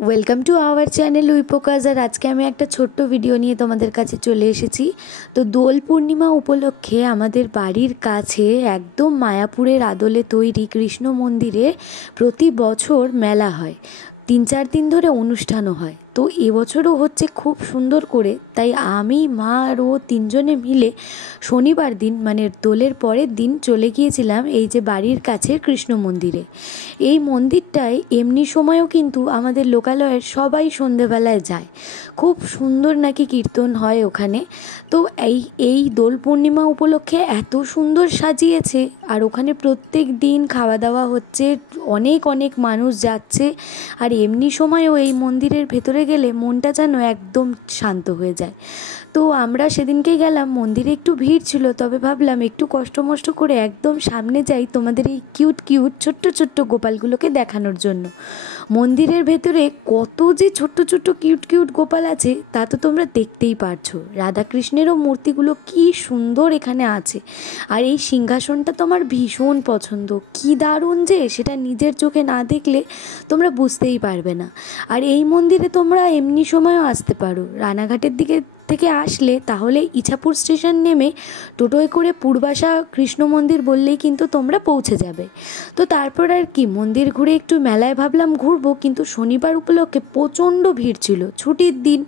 Welcome to our channel উইপোকাজ। আর আজকে আমি একটা ছোট্ট ভিডিও নিয়ে তোমাদের কাছে চলে এসেছি। তো দোল পূর্ণিমা উপলক্ষে আমাদের বাড়ির কাছে একদম মায়াপুরের আদলে তৈরি কৃষ্ণ মন্দিরে প্রতি বছর মেলা হয়, 3-4 দিন ধরে অনুষ্ঠানও হয়। তো এবছরও হচ্ছে খুব সুন্দর করে। তাই আমি, মা আর ও 3 জনে মিলে শনিবার দিন মানে দোলের পরের দিন চলে গিয়েছিলাম এই যে বাড়ির কাছের কৃষ্ণ মন্দিরে। এই মন্দিরটায় এমনি সময়ও কিন্তু আমাদের লোকালয়ের সবাই সন্ধেবেলায় যায়। খুব সুন্দর নাকি কীর্তন হয় ওখানে। তো এই দোল পূর্ণিমা উপলক্ষে এত সুন্দর সাজিয়েছে, আর ওখানে প্রত্যেক দিন খাওয়া দাওয়া হচ্ছে, অনেক অনেক মানুষ যাচ্ছে। আর এমনি সময়ও এই মন্দিরের ভেতরে গেলে মনটা যেন একদম শান্ত হয়ে যায়। তো আমরা সেদিনকেই গেলাম, মন্দিরে একটু ভিড় ছিল, তবে ভাবলাম একটু কষ্ট করে একদম সামনে যাই তোমাদের এই কিউট ছোট্ট ছোট্ট গোপালগুলোকে দেখানোর জন্য। মন্দিরের ভেতরে কত যে ছোট্ট কিউট গোপাল আছে তা তো তোমরা দেখতেই পারছো। রাধাকৃষ্ণেরও মূর্তিগুলো কি সুন্দর এখানে আছে। আর এই সিংহাসনটা তো আমার ভীষণ পছন্দ, কি দারুণ যে সেটা নিজের চোখে না দেখলে তোমরা বুঝতেই পারবে না। আর এই মন্দিরে তোমরা এমনি সময়ও আসতে পারো। রানাঘাটের দিকে থেকে আসলে তাহলে ইছাপুর স্টেশন নেমে টোটোয় করে পূর্বাশা কৃষ্ণ মন্দির বললেই কিন্তু তোমরা পৌঁছে যাবে। তো তারপর আর কি, মন্দির ঘুরে একটু মেলায় ভাবলাম ঘুরবো, কিন্তু শনিবার উপলক্ষে প্রচণ্ড ভিড় ছিল, ছুটির দিন,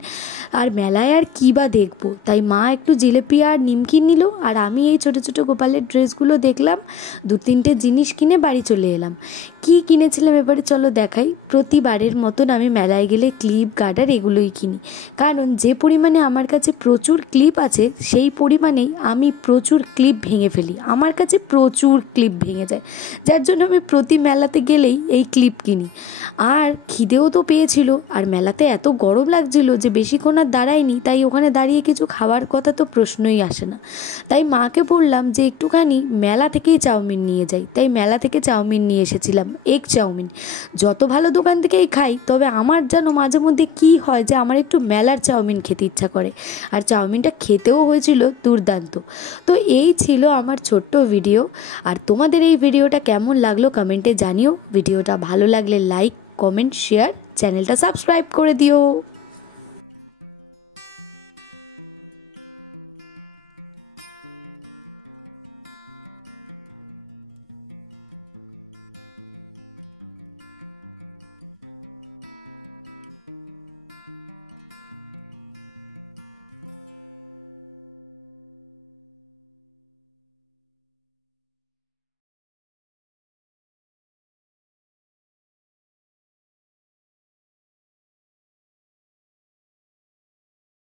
আর মেলায় আর কী বা দেখবো। তাই মা একটু জিলেপি আর নিমকি নিল, আর আমি এই ছোটো গোপালের ড্রেসগুলো দেখলাম, 2-3টে জিনিস কিনে বাড়ি চলে এলাম। কি কিনেছিলাম এবারে চলো দেখাই। প্রতিবারের মতন আমি মেলায় গেলে ক্লিপ, গার্ডার এগুলোই কিনি, কারণ যে পরিমাণে আমার কাছে প্রচুর ক্লিপ আছে সেই পরিমাণেই আমি প্রচুর ক্লিপ ভেঙে ফেলি। আমার কাছে প্রচুর ক্লিপ ভেঙে যায়, যার জন্য আমি প্রতি মেলাতে গেলেই এই ক্লিপ কিনি। আর খিদেও তো পেয়েছিল, আর মেলাতে এত গরম লাগছিল যে বেশিক্ষণ আর দাঁড়াইনি। তাই ওখানে দাঁড়িয়ে কিছু খাওয়ার কথা তো প্রশ্নই আসে না। তাই মাকে বললাম যে একটুখানি মেলা থেকেই চাউমিন নিয়ে যাই। তাই মেলা থেকে চাউমিন নিয়ে এসেছিলাম, এগ চাউমিন। যত ভালো দোকান থেকেই খাই, তবে আমার যেন মাঝে মধ্যে কী হয় যে আমার একটু মেলার চাউমিন খেতে ইচ্ছা করে। আর চাউমিনটা খেতেও হয়েছিল দুর্দান্ত। তো এই ছিল আমার ছোট্ট ভিডিও। আর তোমাদের এই ভিডিওটা কেমন লাগলো কমেন্টে জানিও। ভিডিওটা ভালো লাগলে লাইক, কমেন্ট, শেয়ার, চ্যানেলটা সাবস্ক্রাইব করে দিও।